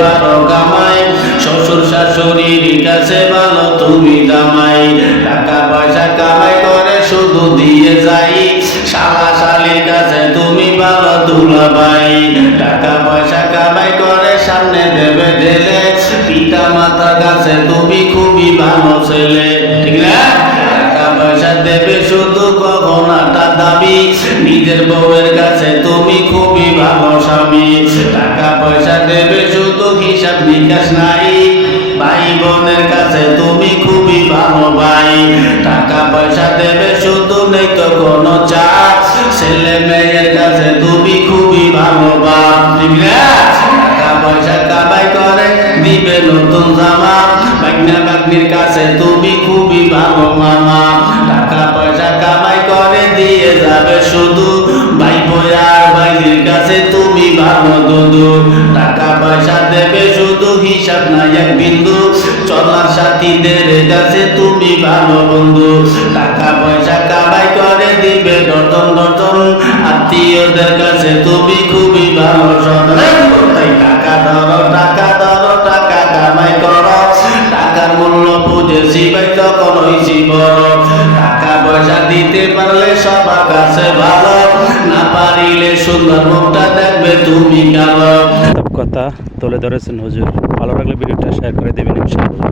ভালো কামাই, শ্বশুর শাশুড়ির কাছে ভালো তুমি জামাই। টাকা পয়সা কামাই করে শুধু দিয়ে যাই, শালা শালির কাছে তুমি ভালো দুলাভাই। টাকা পয়সা কামাই করে সামনে দেবে ঢেলে, পিতা মাতার কাছে তুমি খুবই ভালো ছেলে, ঠিক না? টাকা পয়সা দেবে শুধু গহনাটা দাবি, নিজের বউয়ের কাছে তুমি খুবই ভালো স্বামী। টাকা পয়সা দেবে শুধু হিসাব নিকাশ নাই, ভাই বোনের কাছে তুমি খুবই ভালো ভাই। টাকা পয়সা দেবে শুধু নেই তো কোনো চাপ, ছেলে মেয়ের কাছে তুমি খুবই ভালো বাপ, ঠিক না? টাকা পয়সা কামাই করে দিবে নতুন জামা, বাগনা বাগনির কাছে তুমি খুবই ভালো মামা। টাকা পয়সা কামাই করে দিয়ে যাবে শুধু, ভাই বয়ার ভাইয়ের কাছে তুমি ভালো দুদু। টাকা পয়সা দেবে শুধু হিসাব নাই এক বিন্দু, চলার সাথীদের কাছে তুমি ভালো বন্ধু। টাকা পয়সা কামাই করে দিবে ডজন ডজন, আত্মীয়দের কাছে তুমি খুবই ভালো সদর। তাই টাকা ধরো টাকা ধরো টাকা কামাই করো, টাকার মূল্য বুঝেছি ভাই তখন হইছি বড়। টাকা পয়সা দিতে পারলে সবার কাছে ভালো, না পারিলে সুন্দর মুখটা দেখবে তুমি কালো। কথা তুলে ধরেছেন হুজুর। ভালো লাগলে ভিডিওটা শেয়ার করে দেবেন ইনশাআল্লাহ।